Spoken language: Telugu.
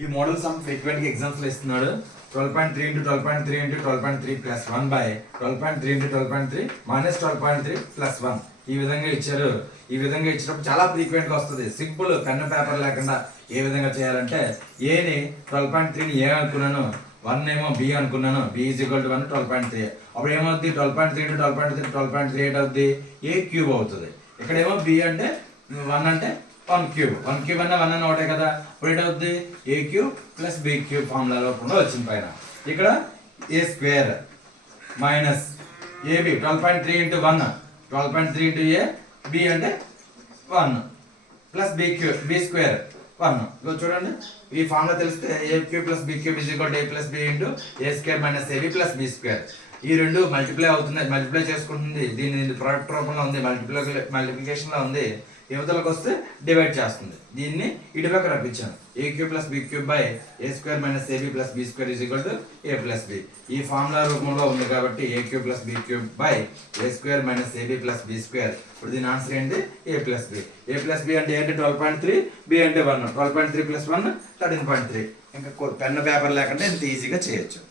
ఈ మోడల్ సమ్ ఫ్రీక్వెంట్ గా ఎగ్జామ్స్ లో ఇస్తున్నాడు 12.3 into 12.3 into 12.3 plus 1 by 12.3 into 12.3 minus 12.3 plus 1 ఈ విధంగా ఇచ్చారు. ఈ విధంగా ఇచ్చినప్పుడు చాలా ఫ్రీక్వెంట్ గా వస్తుంది. సింపుల్ పెన్ పేపర్ లేకుండా ఏ విధంగా చేయాలంటే ఏని 12.3ని ఏ అనుకున్నాను, 1 ఏమో బి అనుకున్నాను, బి ఈజ్ ఈక్వల్ టు 1 12.3. అప్పుడు ఏమవుతుంది 12.3 into 12.3 12.3 8 అవుతుంది, ఏ క్యూబ్ అవుతుంది. ఇక్కడ ఏమో బి అంటే 1 అంటే 1 క్యూబ్, 1 క్యూబ్ అన్న 1 అన్న ఒకటే కదా. ఇప్పుడు ఏంటవుతుంది A cube plus B cube formula రూపంలో వచ్చింది పైన. ఇక్కడ A square minus A B 12.3 into 1 12.3 into A B అంటే 1 plus B cube B square 1. ఇగో చూడండి ఈ ఫార్ములా తెలిస్తే A cube plus B cube is equal to A plus B into A square minus A B plus B square. ఈ రెండు మల్టిప్లై అవుతుంది, మల్టిప్లై చేసుకుంటుంది. దీని ప్రొడక్ట్ రూపంలో ఉంది, మల్టిప్లికేషన్ లో ఉంది. యువతలకు వస్తే డివైడ్ చేస్తుంది. దీన్ని ఇటుపక్క రప్పించాను. A cube plus B cube by A square minus A B plus B square is equal to A plus B. ఈ ఫార్ములా రూపంలో ఉంది కాబట్టి A cube plus B cube by A square minus A B plus B square. ఇప్పుడు దీని ఆన్సర్ ఏంటి A plus B. A plus B అంటే ఏంటి 12.3, బి అంటే 1. 12.3 ప్లస్ 1 13.3. ఇంకా పెన్ పేపర్ లేకుండా ఇంత ఈజీగా చేయొచ్చు.